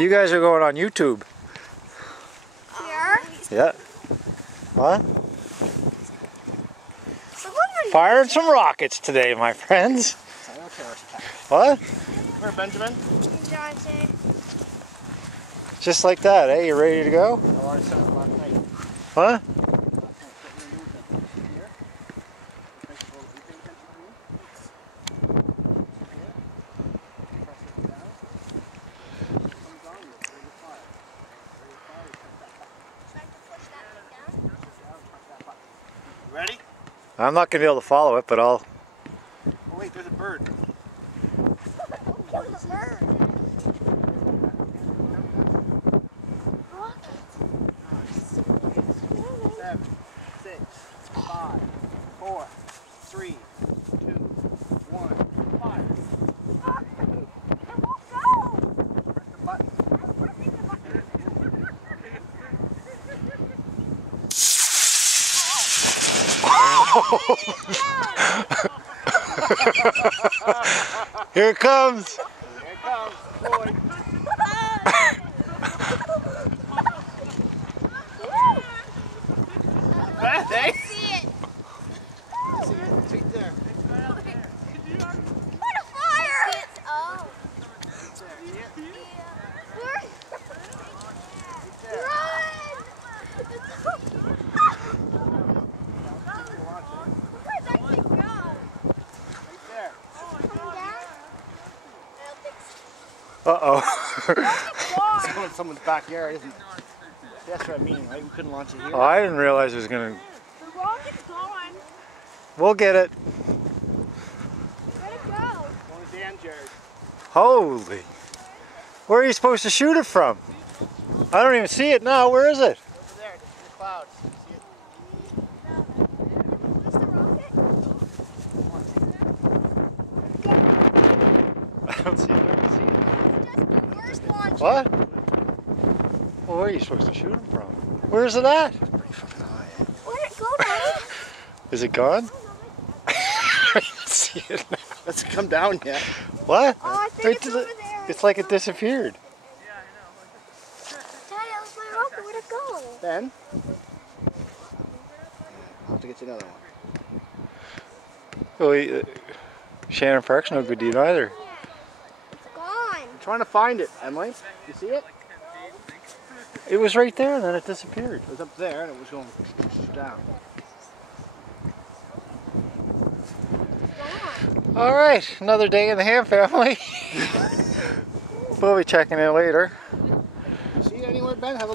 You guys are going on YouTube. Here? Yeah. What? Firing some rockets today, my friends. What? Where, Benjamin? Johnson. Just like that, eh? You ready to go? Huh? Ready? I'm not going to be able to follow it, but I'll... Oh wait, there's a bird. There's a bird. 7, 6, 5, 4, 3, 2, 1, fire. Press the button. Here it comes. Here it comes, Floyd. Bad, eh? See it. See it? It's right there. What a fire! Oh. Run! Where'd that thing go? Right there. Coming down? Uh-oh. It's going in someone's backyard, isn't it? That's what I mean, right? We couldn't launch it here. Oh, I didn't realize it was going to... The rocket's gone. We'll get it. Where'd it go? Going to Dan Jared. Holy. Where are you supposed to shoot it from? I don't even see it now. Where is it? Over there, in the clouds. See it? Where's the rocket? I don't see it. I don't see it. First launch. What? Well, where are you supposed to shoot it from? Where is it at? Where'd it go, Daddy? Is it gone? I don't see it now. Let's come down yet. What? Oh, I think Right it's to over the- there. It's like it disappeared. Daddy, that was my rocket. Where'd it go? Ben? I'll have to get you another one. Well, Shannon Park's no good to you either. It's gone. I'm trying to find it, Emily. You see it? It was right there and then it disappeared. It was up there and it was going down. All right, another day in the Ham family. We'll be checking in later. See it anywhere, Ben? Have a look.